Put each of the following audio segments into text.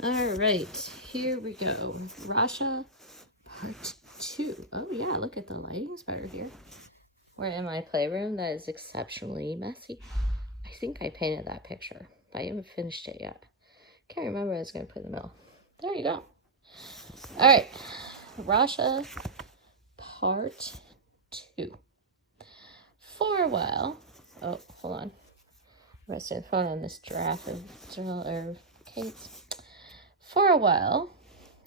All right, here we go. Rasha part 2. Oh yeah, look at the lighting's better here. We're in my playroom that is exceptionally messy. I think I painted that picture, but I haven't finished it yet. Can't remember what I was going to put in the middle. There you go. All right, Rasha part 2. For a while, oh, hold on. Resting the phone on this giraffe of journal or Kate's. For a while,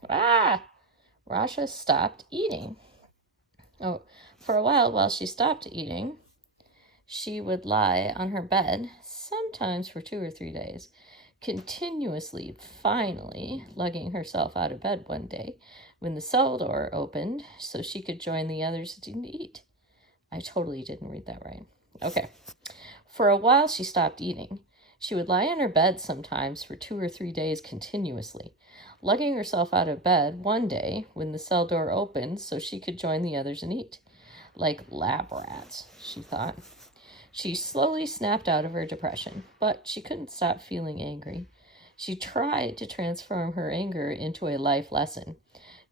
Rasha stopped eating. Oh, for a while she stopped eating, she would lie on her bed, sometimes for 2 or 3 days, continuously, finally lugging herself out of bed one day when the cell door opened so she could join the others to eat. I totally didn't read that right. Okay. For a while she stopped eating. She would lie on her bed sometimes for 2 or 3 days continuously, lugging herself out of bed one day when the cell door opened so she could join the others and eat. Like lab rats, she thought. She slowly snapped out of her depression, but she couldn't stop feeling angry. She tried to transform her anger into a life lesson,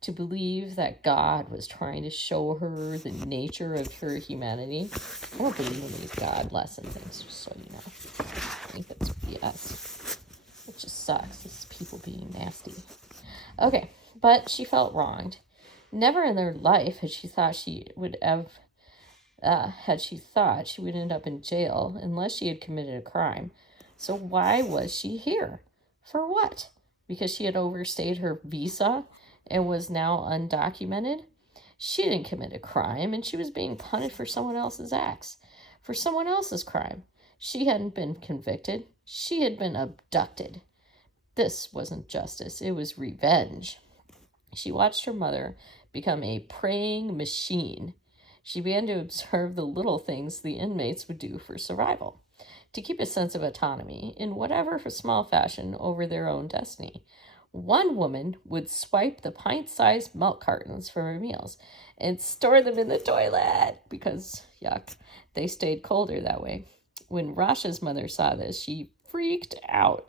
to believe that God was trying to show her the nature of her humanity. I don't believe in these God lesson things, just so you know. I think that's BS. It just sucks. This is people being nasty. Okay, but she felt wronged. Never in her life had she thought she would end up in jail unless she had committed a crime. So why was she here? For what? Because she had overstayed her visa and was now undocumented? She didn't commit a crime, and she was being punished for someone else's acts, for someone else's crime. She hadn't been convicted. She had been abducted. This wasn't justice. It was revenge. She watched her mother become a preying machine. She began to observe the little things the inmates would do for survival, to keep a sense of autonomy, in whatever small fashion, over their own destiny. One woman would swipe the pint-sized milk cartons for her meals and store them in the toilet because, yuck, they stayed colder that way. When Rasha's mother saw this, she freaked out.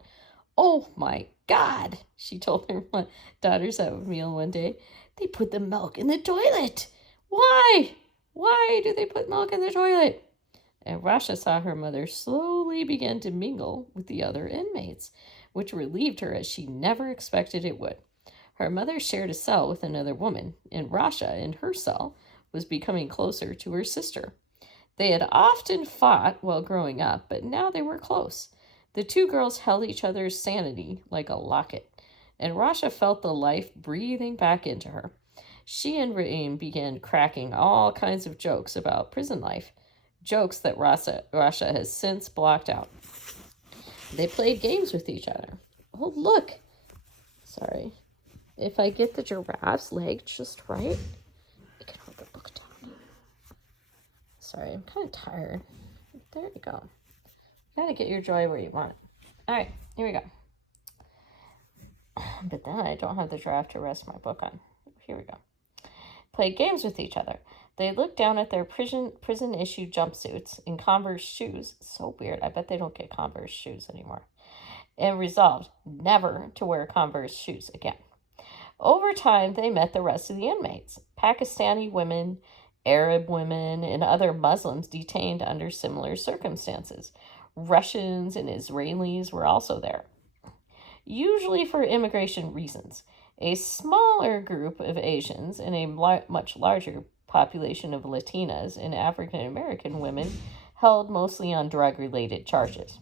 "Oh my God," she told her daughters at a meal one day. "They put the milk in the toilet. Why? Why do they put milk in the toilet?" And Rasha saw her mother slowly begin to mingle with the other inmates, which relieved her as she never expected it would. Her mother shared a cell with another woman, and Rasha, in her cell, was becoming closer to her sister. They had often fought while growing up, but now they were close. The two girls held each other's sanity like a locket, and Rasha felt the life breathing back into her. She and Raim began cracking all kinds of jokes about prison life, jokes that Rasha has since blocked out. They played games with each other. Oh, look. Sorry. If I get the giraffe's leg just right, I can hold the book down. Sorry, I'm kind of tired. There you go. You gotta get your joy where you want it. All right, here we go. But then I don't have the giraffe to rest my book on. Here we go. Played games with each other. They looked down at their prison-issued jumpsuits and Converse shoes. So weird. I bet they don't get Converse shoes anymore. And resolved never to wear Converse shoes again. Over time, they met the rest of the inmates. Pakistani women, Arab women, and other Muslims detained under similar circumstances. Russians and Israelis were also there, usually for immigration reasons. A smaller group of Asians and a much larger population of Latinas and African American women held mostly on drug-related charges.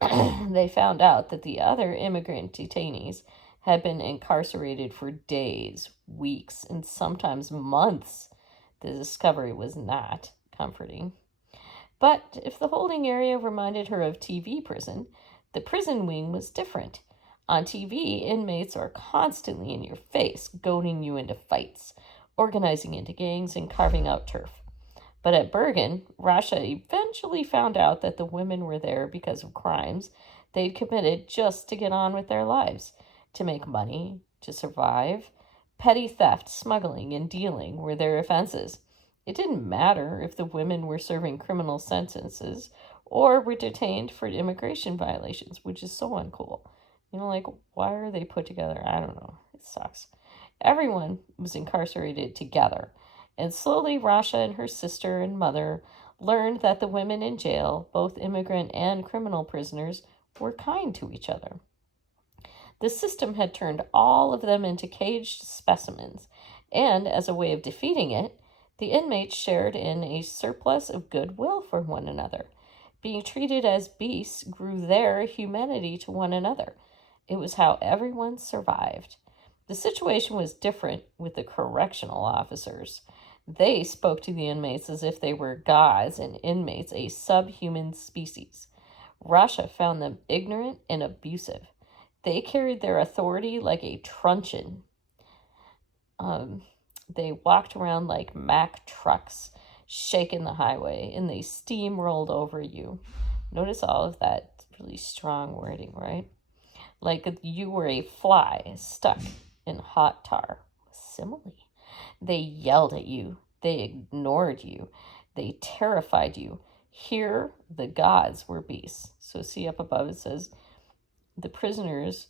They found out that the other immigrant detainees had been incarcerated for days, weeks, and sometimes months. The discovery was not comforting. But if the holding area reminded her of TV prison, the prison wing was different. On TV, inmates are constantly in your face, goading you into fights, organizing into gangs, and carving out turf. But at Bergen, Rasha eventually found out that the women were there because of crimes they'd committed just to get on with their lives, to make money, to survive. Petty theft, smuggling, and dealing were their offenses. It didn't matter if the women were serving criminal sentences or were detained for immigration violations, which is so uncool. Like, why are they put together? I don't know. It sucks. Everyone was incarcerated together. And slowly, Rasha and her sister and mother learned that the women in jail, both immigrant and criminal prisoners, were kind to each other. The system had turned all of them into caged specimens, and as a way of defeating it, the inmates shared in a surplus of goodwill for one another. Being treated as beasts grew their humanity to one another. It was how everyone survived. The situation was different with the correctional officers. They spoke to the inmates as if they were gods and inmates a subhuman species. Rasha found them ignorant and abusive. They carried their authority like a truncheon. They walked around like Mack trucks, shaking the highway, and they steamrolled over you. Notice all of that really strong wording, right? Like you were a fly stuck in hot tar. Simile. They yelled at you. They ignored you. They terrified you. Here, the gods were beasts. So see up above it says, the prisoners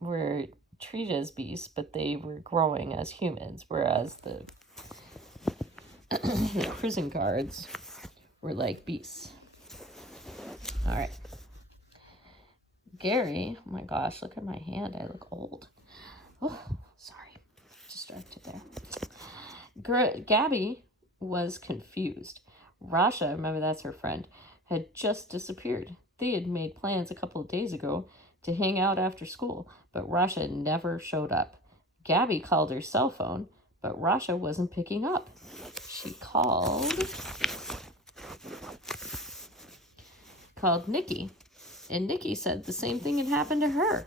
were treated as beasts, but they were growing as humans, whereas the prison guards were like beasts. All right. Gary, oh my gosh, look at my hand. I look old. Oh, sorry. Distracted there. Gabby was confused. Rasha, remember that's her friend, had just disappeared. They had made plans a couple of days ago to hang out after school, but Rasha never showed up. Gabby called her cell phone, but Rasha wasn't picking up. She called Nikki, and Nikki said the same thing had happened to her.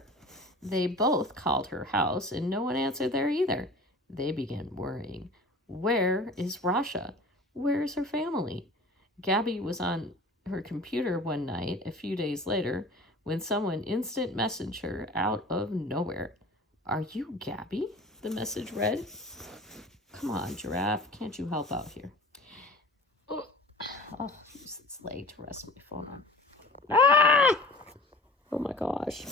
They both called her house, and no one answered there either. They began worrying. Where is Rasha? Where is her family? Gabby was on her computer one night, a few days later, when someone instant messaged her out of nowhere. Are you Gabby? The message read. Come on, Giraffe. Can't you help out here? Oh, use this leg to rest my phone on. Ah! Oh my gosh.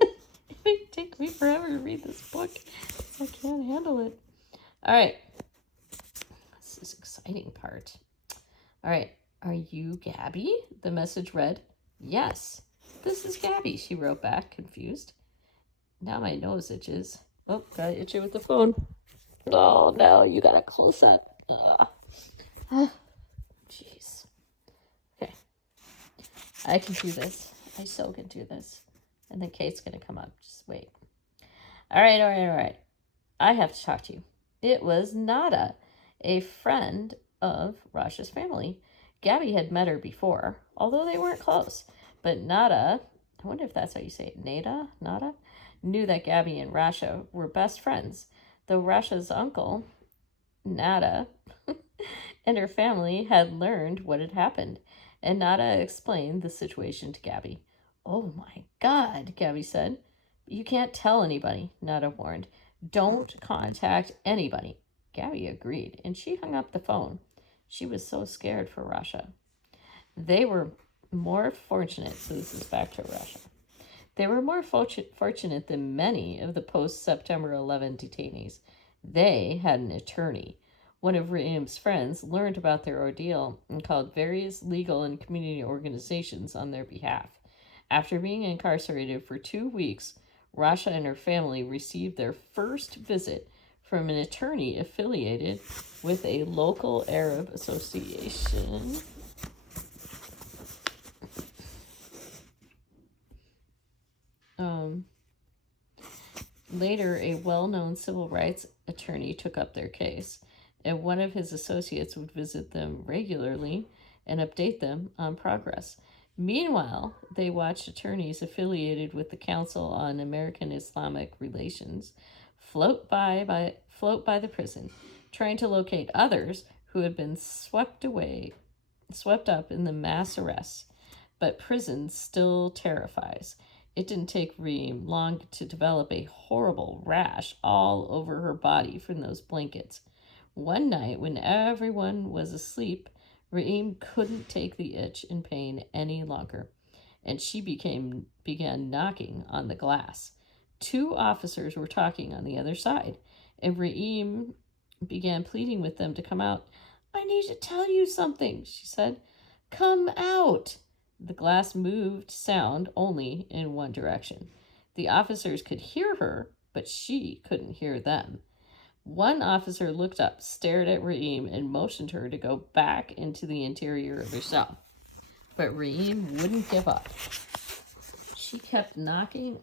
It may take me forever to read this book. I can't handle it. All right. This is exciting part. All right. Are you Gabby? The message read. Yes. This is Gabby, she wrote back, confused. Now my nose itches. Oh, gotta itch it with the phone. Oh, no, you gotta close up. Jeez. Okay. I can do this. I so can do this. And then Kate's gonna come up. Just wait. All right. I have to talk to you. It was Nada, a friend of Rasha's family. Gabby had met her before, although they weren't close. But Nada, I wonder if that's how you say it, Nada, knew that Gabby and Rasha were best friends, though Rasha's uncle, Nada, and her family had learned what had happened, and Nada explained the situation to Gabby. Oh my God, Gabby said. You can't tell anybody, Nada warned. Don't contact anybody. Gabby agreed, and she hung up the phone. She was so scared for Rasha. They were more fortunate, so this is back to Rasha. They were more fortunate than many of the post-September 11 detainees. They had an attorney. One of Reem's friends learned about their ordeal and called various legal and community organizations on their behalf. After being incarcerated for 2 weeks, Rasha and her family received their first visit from an attorney affiliated with a local Arab association. Later, a well-known civil rights attorney took up their case, and one of his associates would visit them regularly and update them on progress. Meanwhile, they watched attorneys affiliated with the Council on American Islamic Relations float by the prison, trying to locate others who had been swept up in the mass arrests. But prison still terrifies. It didn't take Reem long to develop a horrible rash all over her body from those blankets. One night, when everyone was asleep, Reem couldn't take the itch and pain any longer. and she began knocking on the glass. Two officers were talking on the other side, and Reem began pleading with them to come out. I need to tell you something, she said. Come out. The glass moved sound only in one direction. The officers could hear her, but she couldn't hear them. One officer looked up, stared at Reem, and motioned her to go back into the interior of her cell. But Reem wouldn't give up. She kept knocking.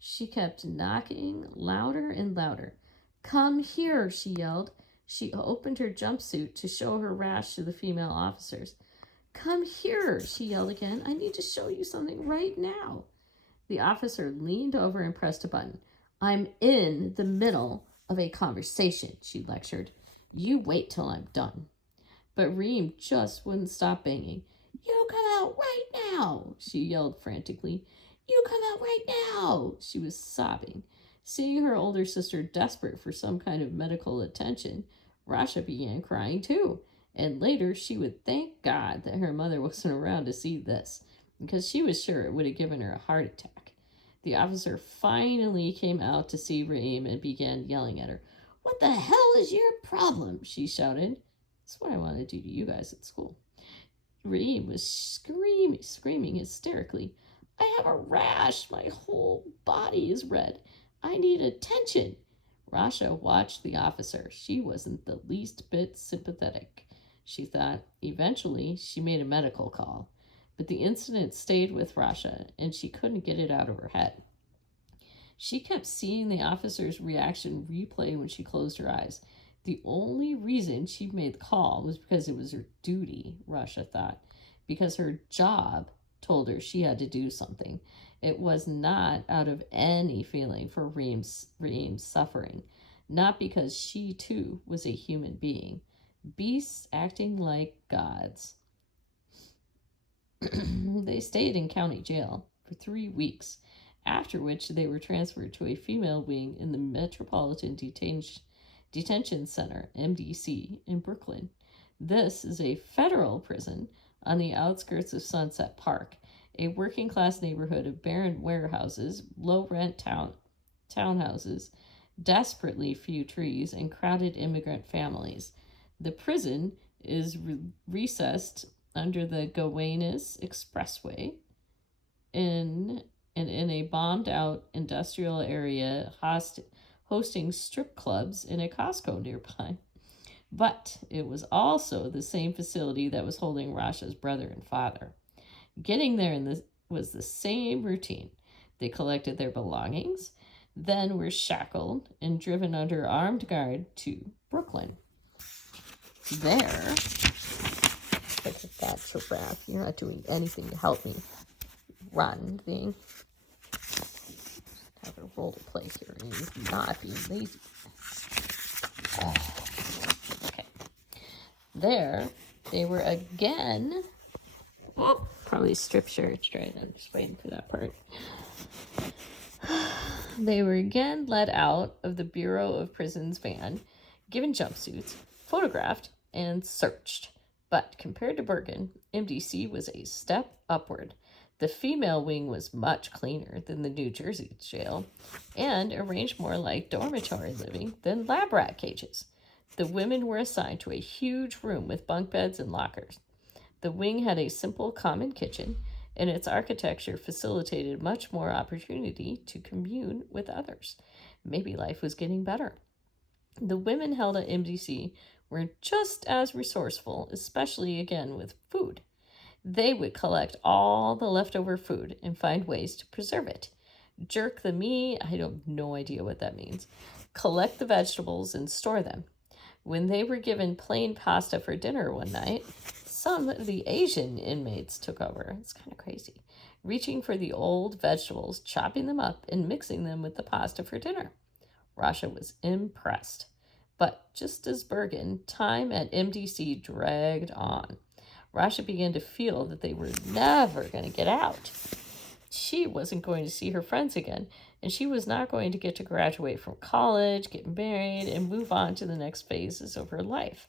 She kept knocking louder and louder. Come here, she yelled. She opened her jumpsuit to show her rash to the female officers. Come here, she yelled again. I need to show you something right now. The officer leaned over and pressed a button. I'm in the middle of a conversation, she lectured. You wait till I'm done. But Reem just wouldn't stop banging. You come out right now, she yelled frantically. You come out right now. She was sobbing. Seeing her older sister desperate for some kind of medical attention, Rasha began crying too. And later she would thank God that her mother wasn't around to see this, because she was sure it would have given her a heart attack. The officer finally came out to see Reem and began yelling at her. What the hell is your problem? She shouted. That's what I want to do to you guys at school. Reem was screaming hysterically. I have a rash. My whole body is red. I need attention. Rasha watched the officer. She wasn't the least bit sympathetic, she thought. Eventually, she made a medical call. But the incident stayed with Rasha, and she couldn't get it out of her head. She kept seeing the officer's reaction replay when she closed her eyes. The only reason she made the call was because it was her duty, Rasha thought, because her job told her she had to do something. It was not out of any feeling for Reem's suffering, not because she too was a human being. Beasts acting like gods. They stayed in county jail for 3 weeks, after which they were transferred to a female wing in the Metropolitan Detention Center, MDC, in Brooklyn. This is a federal prison on the outskirts of Sunset Park, a working-class neighborhood of barren warehouses, low-rent townhouses, desperately few trees, and crowded immigrant families. The prison is recessed under the Gowanus Expressway in a bombed-out industrial area hosting strip clubs in a Costco nearby. But it was also the same facility that was holding Rasha's brother and father. Getting there was the same routine. They collected their belongings, then were shackled and driven under armed guard to Brooklyn. There, look at that giraffe. You're not doing anything to help me. Rotten thing. Have a role to play here and you're not being lazy. Okay. There, they were again. Oh, probably strip search, right? I'm just waiting for that part. They were again let out of the Bureau of Prisons van, given jumpsuits, photographed, and searched. But compared to Bergen, MDC was a step upward. The female wing was much cleaner than the New Jersey jail and arranged more like dormitory living than lab rat cages. The women were assigned to a huge room with bunk beds and lockers. The wing had a simple common kitchen, and its architecture facilitated much more opportunity to commune with others. Maybe life was getting better. The women held at MDC were just as resourceful, especially again with food. They would collect all the leftover food and find ways to preserve it. Jerk the meat, I have no idea what that means. Collect the vegetables and store them. When they were given plain pasta for dinner one night, some of the Asian inmates took over. It's kind of crazy. Reaching for the old vegetables, chopping them up, and mixing them with the pasta for dinner. Rasha was impressed. But just as Bergen, time at MDC dragged on. Rasha began to feel that they were never going to get out. She wasn't going to see her friends again, and she was not going to get to graduate from college, get married, and move on to the next phases of her life.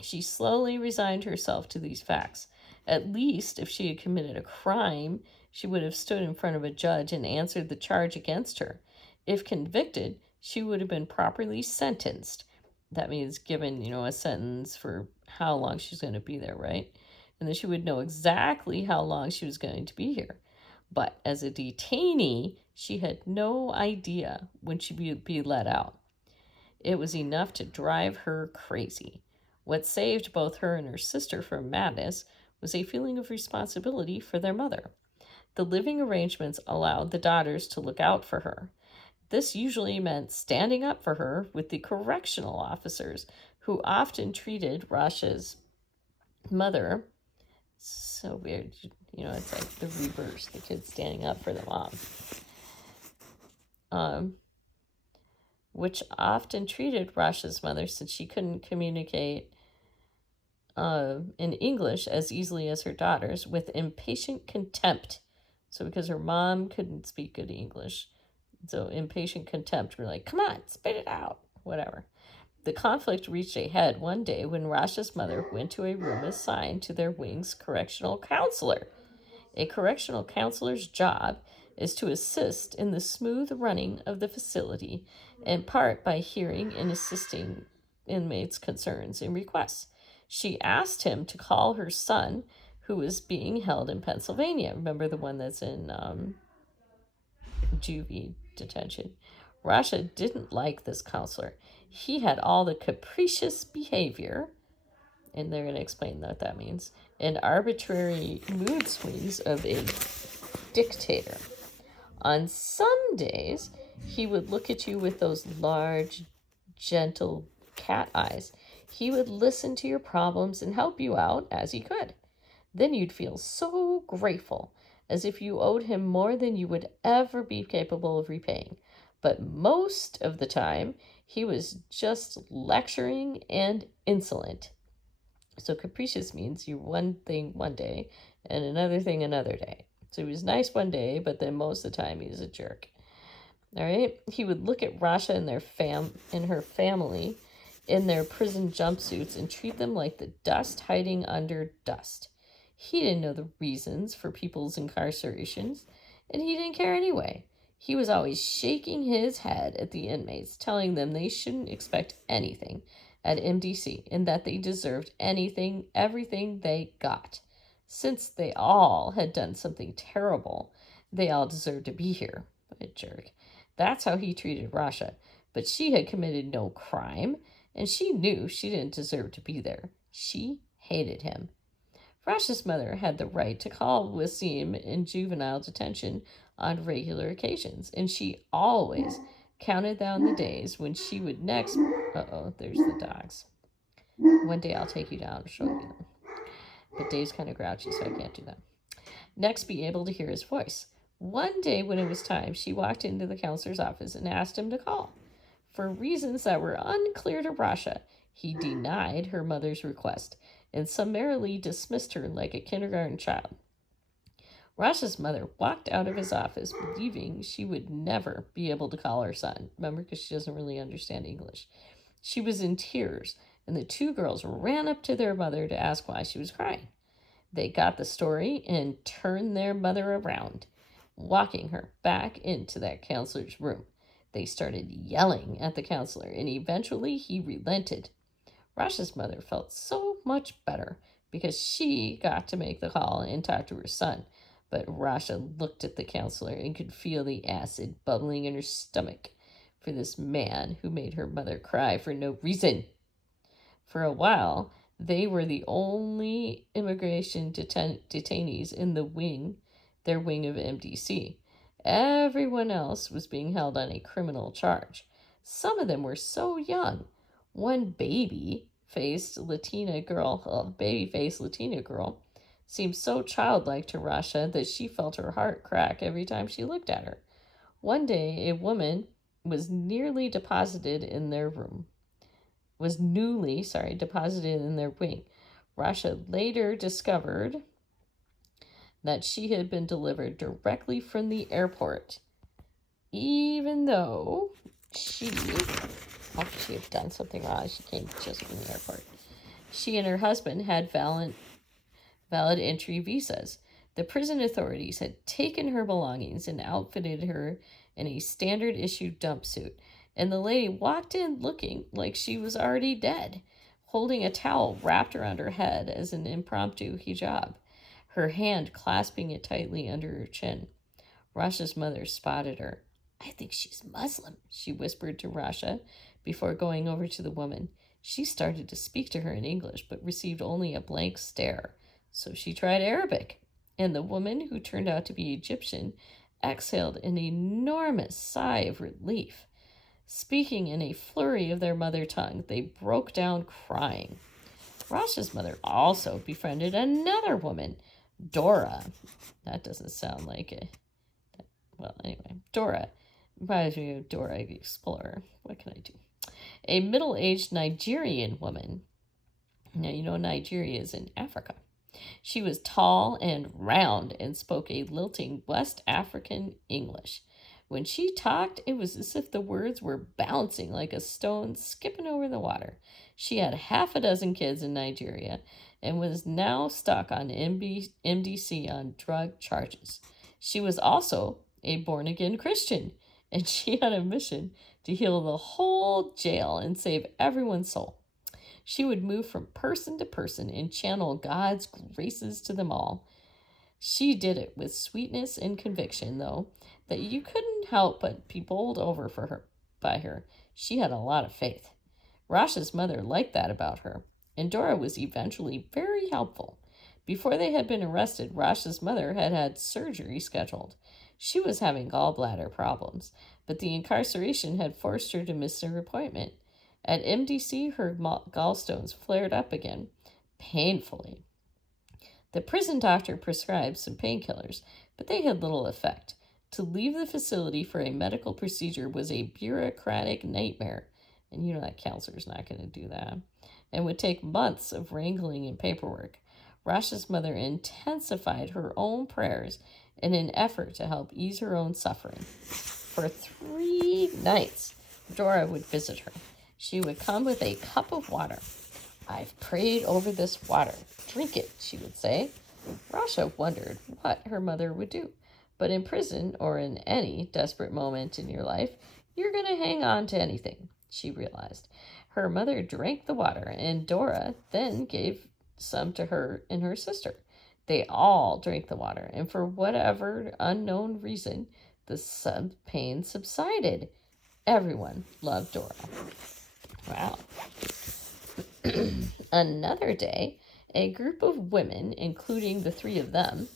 She slowly resigned herself to these facts. At least, if she had committed a crime, she would have stood in front of a judge and answered the charge against her. If convicted, she would have been properly sentenced. That means given, a sentence for how long she's going to be there, right? And then she would know exactly how long she was going to be here. But as a detainee, she had no idea when she would be let out. It was enough to drive her crazy. What saved both her and her sister from madness was a feeling of responsibility for their mother. The living arrangements allowed the daughters to look out for her. This usually meant standing up for her with the correctional officers, who often treated Rasha's mother. So weird. It's like the reverse, the kids standing up for the mom. Which often treated Rasha's mother, since she couldn't communicate in English as easily as her daughters, with impatient contempt. So because her mom couldn't speak good English, so impatient contempt, we're like, come on, spit it out, whatever. The conflict reached a head one day when Rasha's mother went to a room assigned to their wing's correctional counselor. A correctional counselor's job is to assist in the smooth running of the facility, in part by hearing and assisting inmates' concerns and requests. She asked him to call her son, who was being held in Pennsylvania. Remember the one that's in juvie detention. Rasha didn't like this counselor. He had all the capricious behavior, and they're going to explain what that means, and arbitrary mood swings of a dictator. On some days, he would look at you with those large, gentle cat eyes. He would listen to your problems and help you out as he could. Then you'd feel so grateful, as if you owed him more than you would ever be capable of repaying. But most of the time, he was just lecturing and insolent. So capricious means you're one thing one day and another thing another day. So he was nice one day, but then most of the time he was a jerk. All right. He would look at Rasha and her family in their prison jumpsuits and treat them like the dust hiding under dust. He didn't know the reasons for people's incarcerations, and he didn't care anyway. He was always shaking his head at the inmates, telling them they shouldn't expect anything at MDC and that they deserved everything they got. Since they all had done something terrible, they all deserved to be here. What a jerk. That's how he treated Rasha. But she had committed no crime, and she knew she didn't deserve to be there. She hated him. Rasha's mother had the right to call Wasim in juvenile detention on regular occasions, and she always counted down the days when she would next... there's the dogs. One day I'll take you down and show you them. But Dave's kind of grouchy, so I can't do that. Next, be able to hear his voice. One day when it was time, she walked into the counselor's office and asked him to call. For reasons that were unclear to Rasha, he denied her mother's request and summarily dismissed her like a kindergarten child. Rasha's mother walked out of his office believing she would never be able to call her son. Remember, because she doesn't really understand English. She was in tears, and the two girls ran up to their mother to ask why she was crying. They got the story and turned their mother around, walking her back into that counselor's room. They started yelling at the counselor, and eventually he relented. Rasha's mother felt so much better because she got to make the call and talk to her son. But Rasha looked at the counselor and could feel the acid bubbling in her stomach for this man who made her mother cry for no reason. For a while, they were the only immigration detainees in their wing of MDC. Everyone else was being held on a criminal charge. Some of them were so young. One baby-faced Latina girl seemed so childlike to Rasha that she felt her heart crack every time she looked at her. One day, a woman was newly deposited in their wing. Rasha later discovered that she had been delivered directly from the airport, even though she had done something wrong. She came just from the airport. She and her husband had valid entry visas. The prison authorities had taken her belongings and outfitted her in a standard issue jumpsuit, and the lady walked in looking like she was already dead, holding a towel wrapped around her head as an impromptu hijab, her hand clasping it tightly under her chin. Rasha's mother spotted her. "I think she's Muslim," she whispered to Rasha before going over to the woman. She started to speak to her in English, but received only a blank stare. So she tried Arabic, and the woman, who turned out to be Egyptian, exhaled an enormous sigh of relief. Speaking in a flurry of their mother tongue, they broke down crying. Rasha's mother also befriended another woman, Dora. That doesn't sound like it. Well, anyway, Dora. Reminds me of Dora the Explorer. What can I do? A middle-aged Nigerian woman. Now, you know Nigeria is in Africa. She was tall and round and spoke a lilting West African English. When she talked, it was as if the words were bouncing like a stone skipping over the water. She had half a dozen kids in Nigeria and was now stuck on MDC on drug charges. She was also a born-again Christian, and she had a mission to heal the whole jail and save everyone's soul. She would move from person to person and channel God's graces to them all. She did it with sweetness and conviction, though, that you couldn't help but be bowled over by her. She had a lot of faith. Rasha's mother liked that about her, and Dora was eventually very helpful. Before they had been arrested, Rasha's mother had had surgery scheduled. She was having gallbladder problems, but the incarceration had forced her to miss her appointment. At MDC, her gallstones flared up again, painfully. The prison doctor prescribed some painkillers, but they had little effect. To leave the facility for a medical procedure was a bureaucratic nightmare, and you know that counselor's not going to do that, and would take months of wrangling and paperwork. Rasha's mother intensified her own prayers in an effort to help ease her own suffering. For 3 nights, Dora would visit her. She would come with a cup of water. "I've prayed over this water. Drink it," she would say. Rasha wondered what her mother would do. But in prison, or in any desperate moment in your life, you're going to hang on to anything, she realized. Her mother drank the water, and Dora then gave some to her and her sister. They all drank the water, and for whatever unknown reason, the pain subsided. Everyone loved Dora. Wow. Another day, a group of women, including the 3 of them,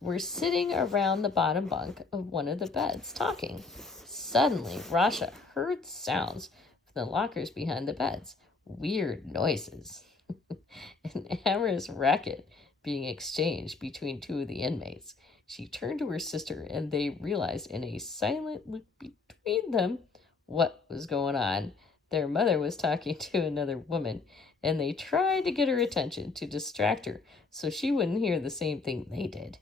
were sitting around the bottom bunk of one of the beds talking. Suddenly, Rasha heard sounds from the lockers behind the beds. Weird noises. An amorous racket being exchanged between 2 of the inmates. She turned to her sister, and they realized in a silent look between them what was going on. Their mother was talking to another woman, and they tried to get her attention to distract her so she wouldn't hear the same thing they did.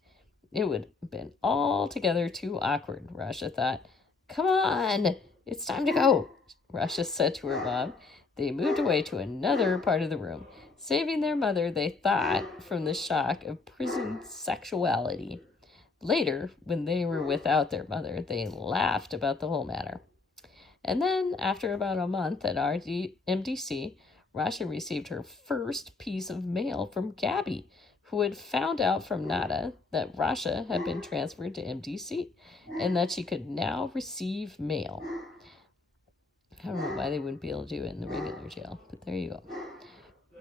It would have been altogether too awkward, Rasha thought. "Come on, it's time to go," Rasha said to her mom. They moved away to another part of the room, saving their mother, they thought, from the shock of prison sexuality. Later, when they were without their mother, they laughed about the whole matter. And then, after about a month at MDC, Rasha received her first piece of mail from Gabby, who had found out from Nada that Rasha had been transferred to MDC and that she could now receive mail. I don't know why they wouldn't be able to do it in the regular jail, but there you go.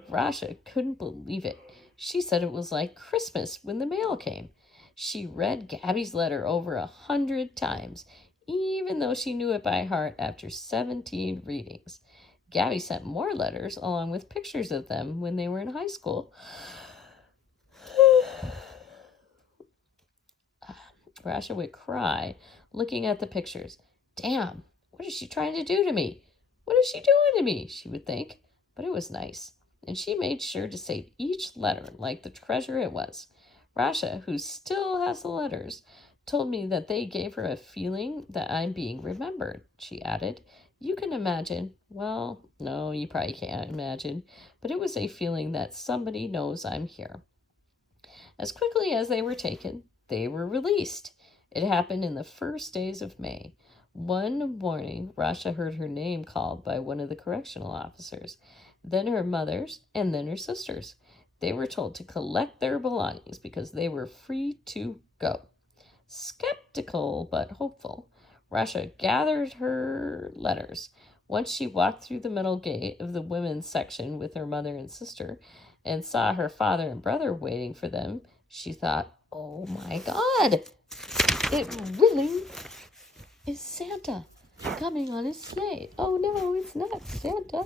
Rasha couldn't believe it. She said it was like Christmas when the mail came. She read Gabby's letter over 100 times, even though she knew it by heart after 17 readings. Gabby sent more letters along with pictures of them when they were in high school. Rasha would cry, looking at the pictures. "Damn, what is she trying to do to me? What is she doing to me?" she would think. But it was nice, and she made sure to save each letter like the treasure it was. Rasha, who still has the letters, told me that they gave her a feeling that I'm being remembered, she added. You can imagine, well, no, you probably can't imagine, but it was a feeling that somebody knows I'm here. As quickly as they were taken, they were released. It happened in the first days of May. One morning, Rasha heard her name called by one of the correctional officers, then her mother's, and then her sister's. They were told to collect their belongings because they were free to go. Skeptical but hopeful, Rasha gathered her letters. Once she walked through the middle gate of the women's section with her mother and sister and saw her father and brother waiting for them, she thought, oh my God, it really is Santa coming on his sleigh. Oh no, it's not Santa.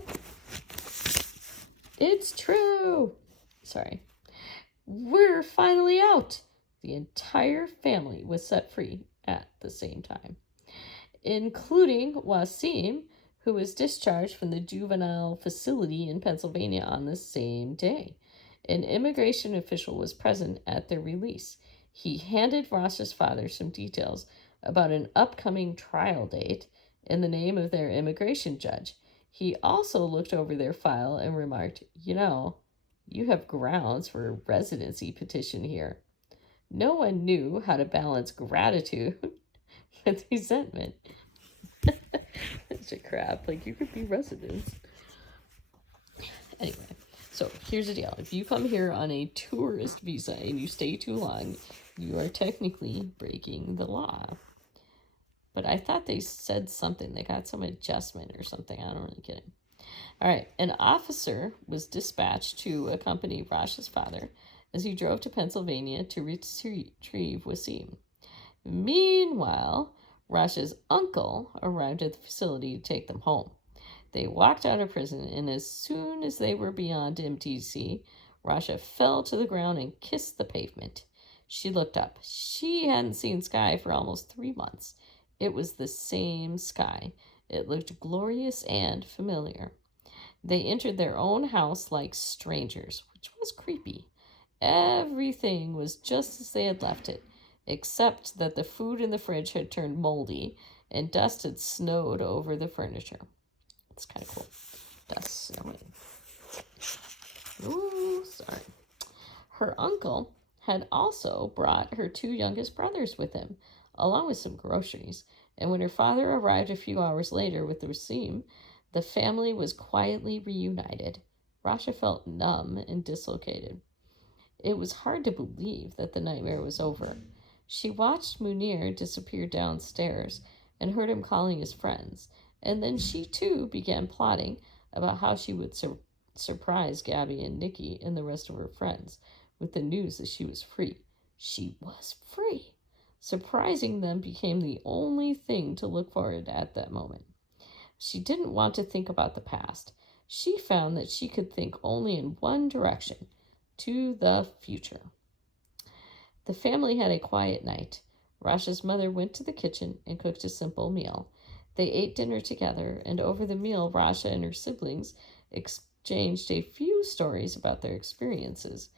It's true. Sorry. We're finally out. The entire family was set free at the same time, including Wasim, who was discharged from the juvenile facility in Pennsylvania on the same day. An immigration official was present at their release. He handed Rasha's father some details about an upcoming trial date and the name of their immigration judge. He also looked over their file and remarked, you have grounds for a residency petition here. No one knew how to balance gratitude with resentment. It's a crap. Like, you could be residents. Anyway, so here's the deal. If you come here on a tourist visa and you stay too long, you are technically breaking the law. But I thought they said something. They got some adjustment or something. I don't really get it. All right. An officer was dispatched to accompany Rasha's father as he drove to Pennsylvania to retrieve Wasim. Meanwhile, Rasha's uncle arrived at the facility to take them home. They walked out of prison, and as soon as they were beyond MTC, Rasha fell to the ground and kissed the pavement. She looked up. She hadn't seen sky for almost 3 months. It was the same sky. It looked glorious and familiar. They entered their own house like strangers, which was creepy. Everything was just as they had left it, except that the food in the fridge had turned moldy and dust had snowed over the furniture. It's kind of cool. Dust snowing. Ooh, sorry. Her uncle had also brought her 2 youngest brothers with him, along with some groceries, and when her father arrived a few hours later with Wasim, the family was quietly reunited. Rasha felt numb and dislocated. It was hard to believe that the nightmare was over. She watched Munir disappear downstairs and heard him calling his friends, and then she too began plotting about how she would surprise Gabby and Nikki and the rest of her friends with the news that she was free. She was free. Surprising them became the only thing to look forward to at that moment. She didn't want to think about the past. She found that she could think only in one direction, to the future. The family had a quiet night. Rasha's mother went to the kitchen and cooked a simple meal. They ate dinner together, and over the meal, Rasha and her siblings exchanged a few stories about their experiences.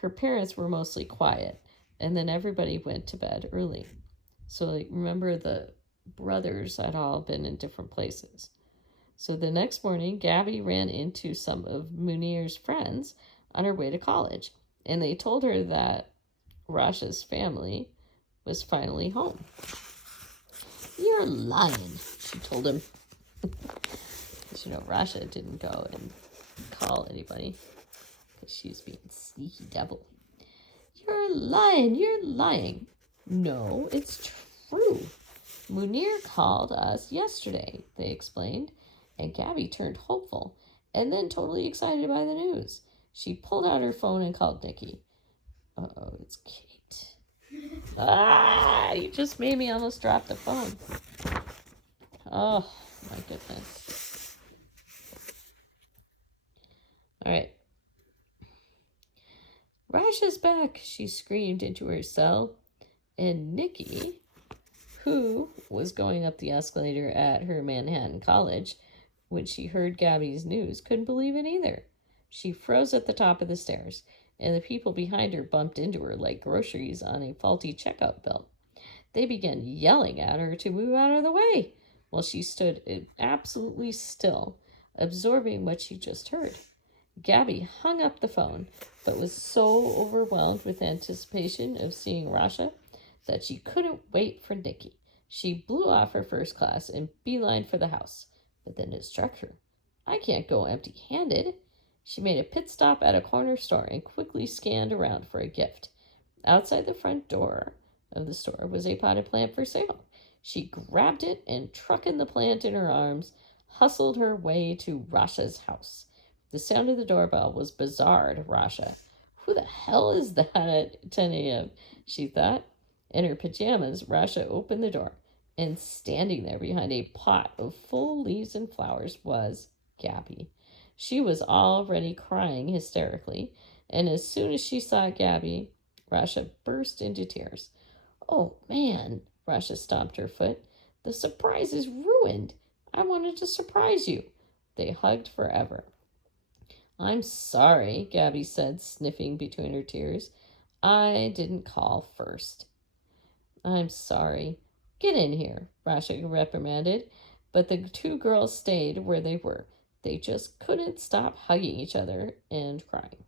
Her parents were mostly quiet, and then everybody went to bed early. So remember, the brothers had all been in different places. So the next morning, Gabby ran into some of Munir's friends on her way to college, and they told her that Rasha's family was finally home. You're lying, she told him. Rasha didn't go and call anybody because she's being sneaky devil. You're lying. No, it's true. Munir called us yesterday, they explained, and Gabby turned hopeful and then totally excited by the news. She pulled out her phone and called Nikki. Uh-oh, it's Kate. You just made me almost drop the phone. Oh, my goodness. All right. Rasha's back, she screamed into her cell. And Nikki, who was going up the escalator at her Manhattan college when she heard Gabby's news, couldn't believe it either. She froze at the top of the stairs, and the people behind her bumped into her like groceries on a faulty checkout belt. They began yelling at her to move out of the way, while she stood absolutely still, absorbing what she just heard. Gabby hung up the phone, but was so overwhelmed with anticipation of seeing Rasha that she couldn't wait for Nikki. She blew off her first class and beelined for the house, but then it struck her. I can't go empty-handed. She made a pit stop at a corner store and quickly scanned around for a gift. Outside the front door of the store was a potted plant for sale. She grabbed it and, trucking the plant in her arms, hustled her way to Rasha's house. The sound of the doorbell was bizarre to Rasha. Who the hell is that at 10 a.m., she thought. In her pajamas, Rasha opened the door, and standing there behind a pot of full leaves and flowers was Gabby. She was already crying hysterically, and as soon as she saw Gabby, Rasha burst into tears. Oh, man, Rasha stomped her foot. The surprise is ruined. I wanted to surprise you. They hugged forever. I'm sorry, Gabby said, sniffing between her tears. I didn't call first. I'm sorry. Get in here, Rasha reprimanded, but the two girls stayed where they were. They just couldn't stop hugging each other and crying.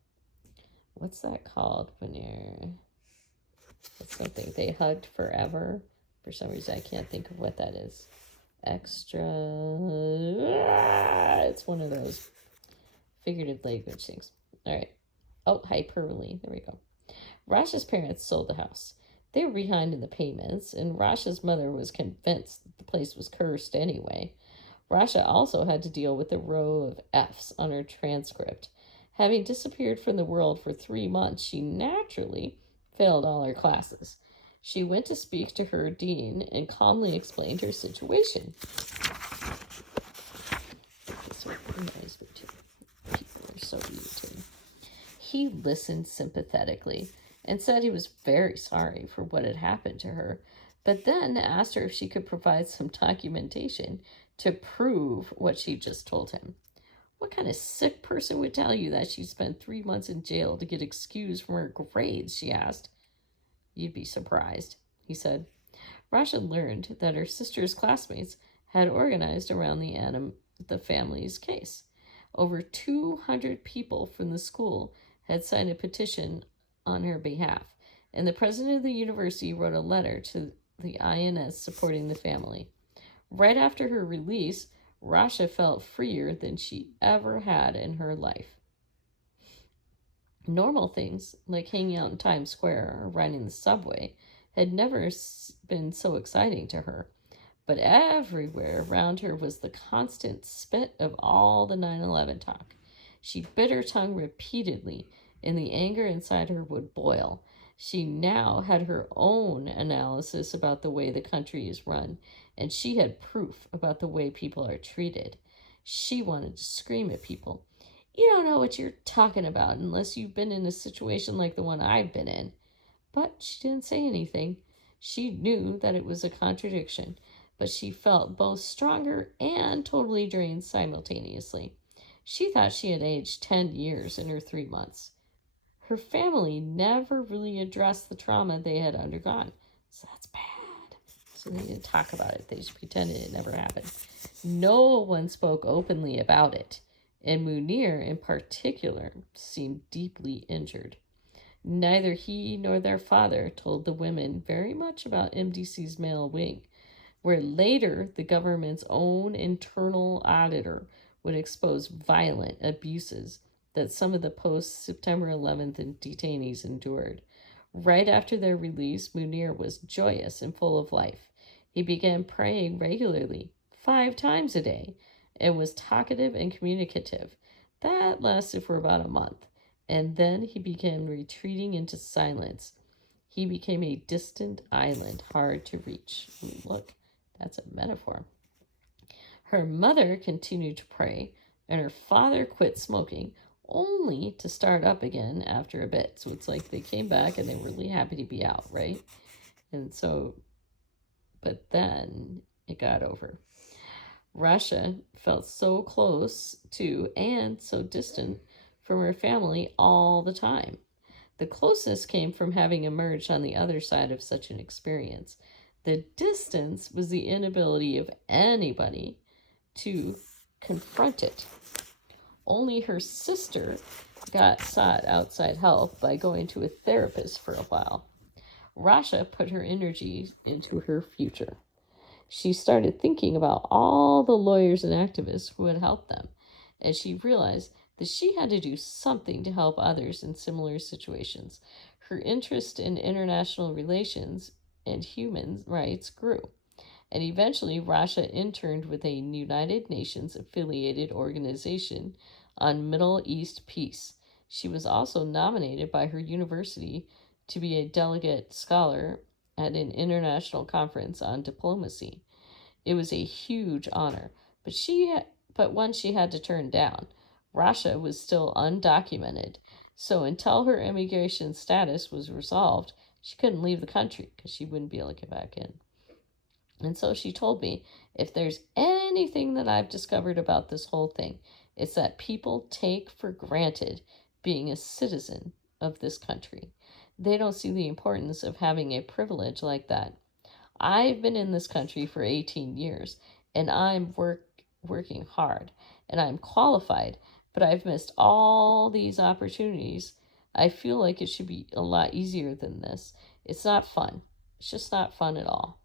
What's that called when you're... It's something they hugged forever. For some reason, I can't think of what that is. Extra... It's one of those figurative language things. All right. Oh, hyperbole. There we go. Rasha's parents sold the house. They were behind in the payments, and Rasha's mother was convinced that the place was cursed anyway. Rasha also had to deal with a row of F's on her transcript. Having disappeared from the world for 3 months, she naturally failed all her classes. She went to speak to her dean and calmly explained her situation. This one reminds me too. People are so irritating. He listened sympathetically and said he was very sorry for what had happened to her, but then asked her if she could provide some documentation to prove what she just told him. What kind of sick person would tell you that she spent 3 months in jail to get excused from her grades, she asked. You'd be surprised, he said. Rasha learned that her sister's classmates had organized around the family's case. Over 200 people from the school had signed a petition on her behalf, and the president of the university wrote a letter to the INS supporting the family. Right after her release, Rasha felt freer than she ever had in her life. Normal things, like hanging out in Times Square or riding the subway, had never been so exciting to her. But everywhere around her was the constant spit of all the 9/11 talk. She bit her tongue repeatedly, and the anger inside her would boil. She now had her own analysis about the way the country is run, and she had proof about the way people are treated. She wanted to scream at people. You don't know what you're talking about unless you've been in a situation like the one I've been in. But she didn't say anything. She knew that it was a contradiction, but she felt both stronger and totally drained simultaneously. She thought she had aged 10 years in her 3 months. Her family never really addressed the trauma they had undergone, so that's bad. So they didn't talk about it. They just pretended it never happened. No one spoke openly about it, and Munir in particular seemed deeply injured. Neither he nor their father told the women very much about MDC's male wing, where later the government's own internal auditor would expose violent abuses that some of the post-September 11th detainees endured. Right after their release, Munir was joyous and full of life. He began praying regularly, 5 times a day, and was talkative and communicative. That lasted for about a month, and then he began retreating into silence. He became a distant island, hard to reach. Ooh, look, that's a metaphor. Her mother continued to pray, and her father quit smoking, only to start up again after a bit. So it's like they came back and they were really happy to be out, right? And so, but then it got over. Rasha felt so close to and so distant from her family all the time. The closeness came from having emerged on the other side of such an experience. The distance was the inability of anybody to confront it. Only her sister sought outside help by going to a therapist for a while. Rasha put her energy into her future. She started thinking about all the lawyers and activists who would help them, and she realized that she had to do something to help others in similar situations. Her interest in international relations and human rights grew, and eventually Rasha interned with a United Nations affiliated organization on Middle East peace. She was also nominated by her university to be a delegate scholar at an international conference on diplomacy. It was a huge honor, but one she had to turn down. Rasha was still undocumented, so until her immigration status was resolved, she couldn't leave the country because she wouldn't be able to get back in. And so she told me, if there's anything that I've discovered about this whole thing, it's that people take for granted being a citizen of this country. They don't see the importance of having a privilege like that. I've been in this country for 18 years, and I'm working hard, and I'm qualified, but I've missed all these opportunities. I feel like it should be a lot easier than this. It's not fun. It's just not fun at all.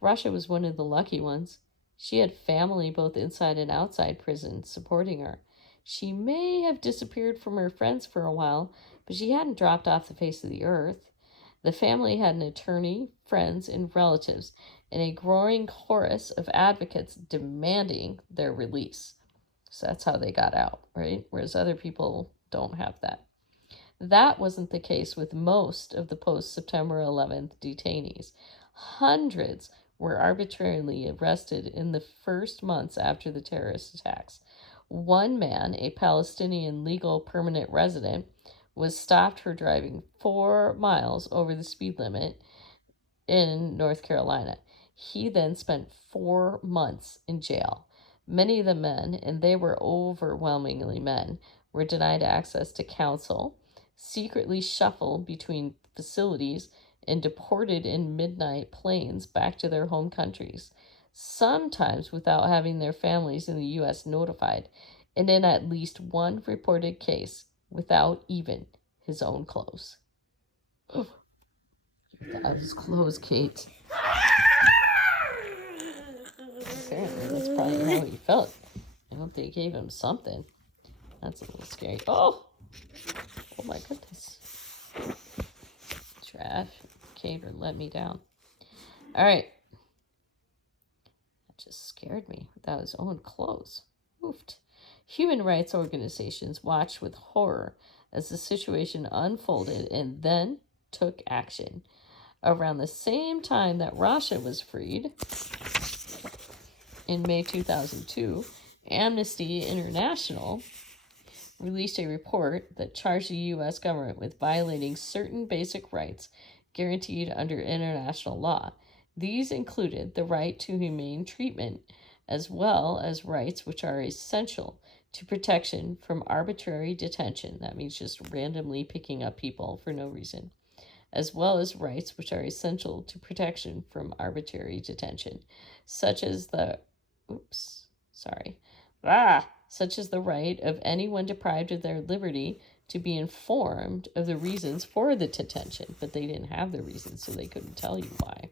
Rasha was one of the lucky ones. She had family both inside and outside prison supporting her. She may have disappeared from her friends for a while, but she hadn't dropped off the face of the earth. The family had an attorney, friends, and relatives, and a growing chorus of advocates demanding their release. So that's how they got out, right? Whereas other people don't have that. That wasn't the case with most of the post-September 11th detainees. Hundreds were arbitrarily arrested in the first months after the terrorist attacks. One man, a Palestinian legal permanent resident, was stopped for driving 4 miles over the speed limit in North Carolina. He then spent 4 months in jail. Many of the men, and they were overwhelmingly men, were denied access to counsel, secretly shuffled between facilities, and deported in midnight planes back to their home countries, sometimes without having their families in the U.S. notified, and in at least one reported case, without even his own clothes. Oh, that was clothes, Kate. Apparently, that's probably how he felt. I hope they gave him something. That's a little scary. Oh my goodness. Trash. Caver let me down. All right. That just scared me without his own clothes. Oofed. Human rights organizations watched with horror as the situation unfolded and then took action. Around the same time that Rasha was freed, in May 2002, Amnesty International released a report that charged the U.S. government with violating certain basic rights guaranteed under international law. These included the right to humane treatment, as well as rights which are essential to protection from arbitrary detention. That means just randomly picking up people for no reason. As well as rights which are essential to protection from arbitrary detention, such as the such as the right of anyone deprived of their liberty to be informed of the reasons for the detention, but they didn't have the reasons, so they couldn't tell you why.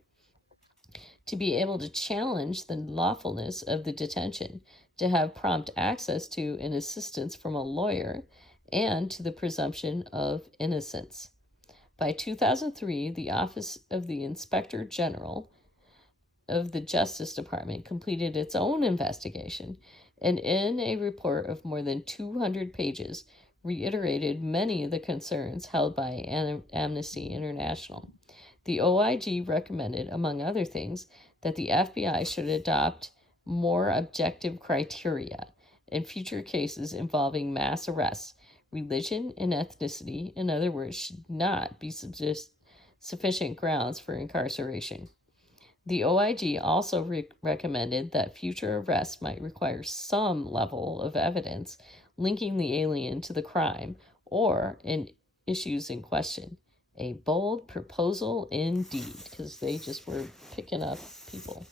To be able to challenge the lawfulness of the detention, to have prompt access to and assistance from a lawyer, and to the presumption of innocence. By 2003, the Office of the Inspector General of the Justice Department completed its own investigation, and in a report of more than 200 pages, reiterated many of the concerns held by Amnesty International. The OIG recommended, among other things, that the FBI should adopt more objective criteria in future cases involving mass arrests. Religion and ethnicity, in other words, should not be sufficient grounds for incarceration. The OIG also recommended that future arrests might require some level of evidence linking the alien to the crime or in issues in question. A bold proposal indeed, because they just were picking up people.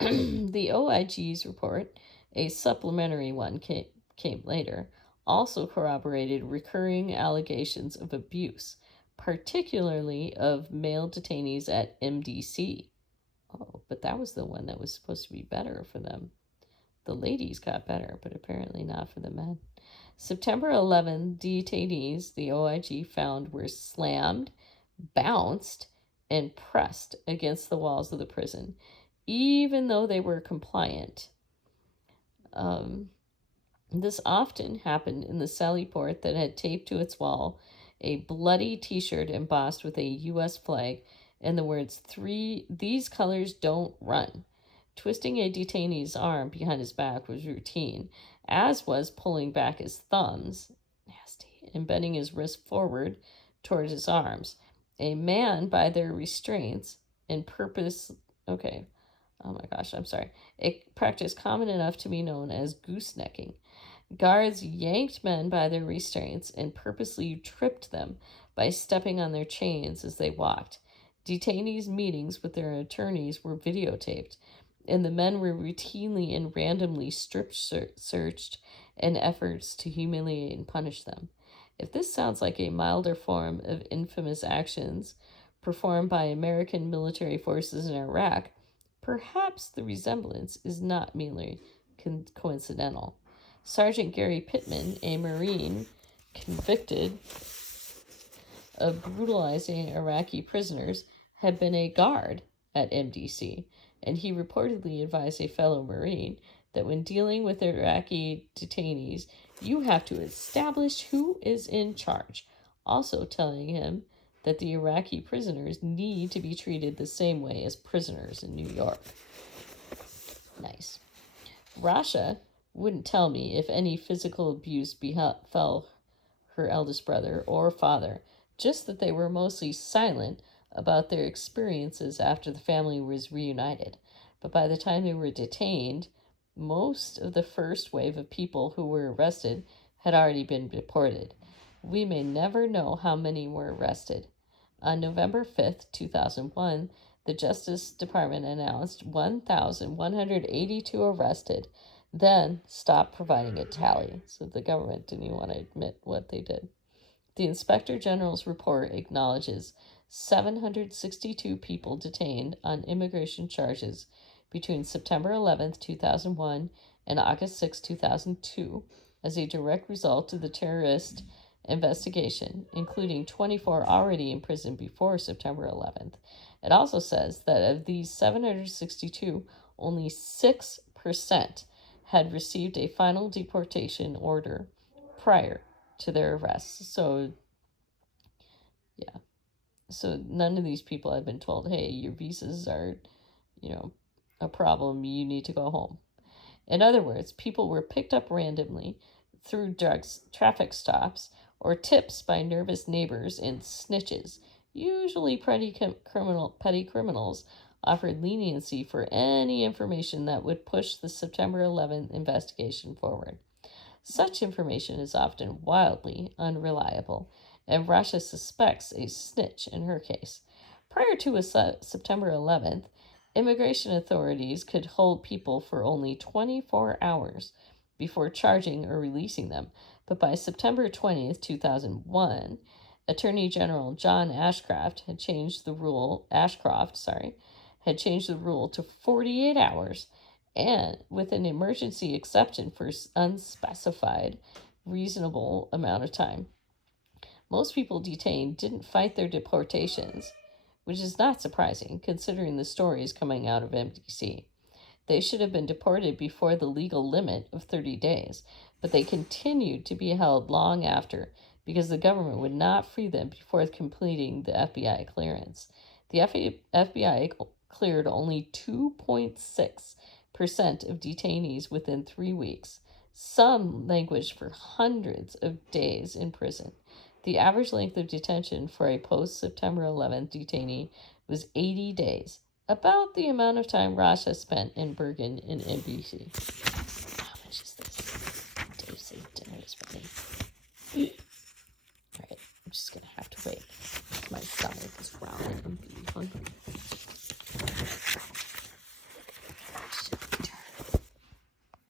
The OIG's report, a supplementary one came later, also corroborated recurring allegations of abuse, particularly of male detainees at MDC. Oh, but that was the one that was supposed to be better for them. The ladies got better, but apparently not for the men. September 11 detainees the OIG found were slammed, bounced, and pressed against the walls of the prison, even though they were compliant. This often happened in the Sally Port that had taped to its wall a bloody t-shirt embossed with a U.S. flag and the words, "These colors don't run." Twisting a detainee's arm behind his back was routine, as was pulling back his thumbs, nasty, and bending his wrist forward toward his arms. A man, by their restraints and purpose, a practice common enough to be known as goosenecking. Guards yanked men by their restraints and purposely tripped them by stepping on their chains as they walked. Detainees' meetings with their attorneys were videotaped, and the men were routinely and randomly strip searched in efforts to humiliate and punish them. If this sounds like a milder form of infamous actions performed by American military forces in Iraq, perhaps the resemblance is not merely coincidental. Sergeant Gary Pittman, a Marine convicted of brutalizing Iraqi prisoners, had been a guard at MDC, and he reportedly advised a fellow Marine that when dealing with Iraqi detainees, you have to establish who is in charge, also telling him that the Iraqi prisoners need to be treated the same way as prisoners in New York. Nice. Rasha wouldn't tell me if any physical abuse befell her eldest brother or father, just that they were mostly silent about their experiences after the family was reunited. But by the time they were detained, most of the first wave of people who were arrested had already been deported. We may never know how many were arrested. On November 5th, 2001, the Justice Department announced 1,182 arrested, then stopped providing a tally. So the government didn't even want to admit what they did. The Inspector General's report acknowledges 762 people detained on immigration charges between September 11, 2001 and August 6, 2002 as a direct result of the terrorist investigation, including 24 already in prison before September 11th. It also says that of these 762, only 6% had received a final deportation order prior to their arrests. So none of these people have been told, hey, your visas are, a problem, you need to go home. In other words, people were picked up randomly through traffic stops or tips by nervous neighbors and snitches. Usually petty criminals offered leniency for any information that would push the September 11th investigation forward. Such information is often wildly unreliable, and Rasha suspects a snitch in her case. Prior to September 11th, immigration authorities could hold people for only 24 hours before charging or releasing them, but by September 20th, 2001, Attorney General John Ashcroft had changed the rule to 48 hours and with an emergency exception for unspecified reasonable amount of time. Most people detained didn't fight their deportations, which is not surprising considering the stories coming out of MDC. They should have been deported before the legal limit of 30 days, but they continued to be held long after because the government would not free them before completing the FBI clearance. The FBI cleared only 2.6% of detainees within 3 weeks. Some languished for hundreds of days in prison. The average length of detention for a post-September 11th detainee was 80 days, about the amount of time Rasha spent in Bergen in MDC. How much is this?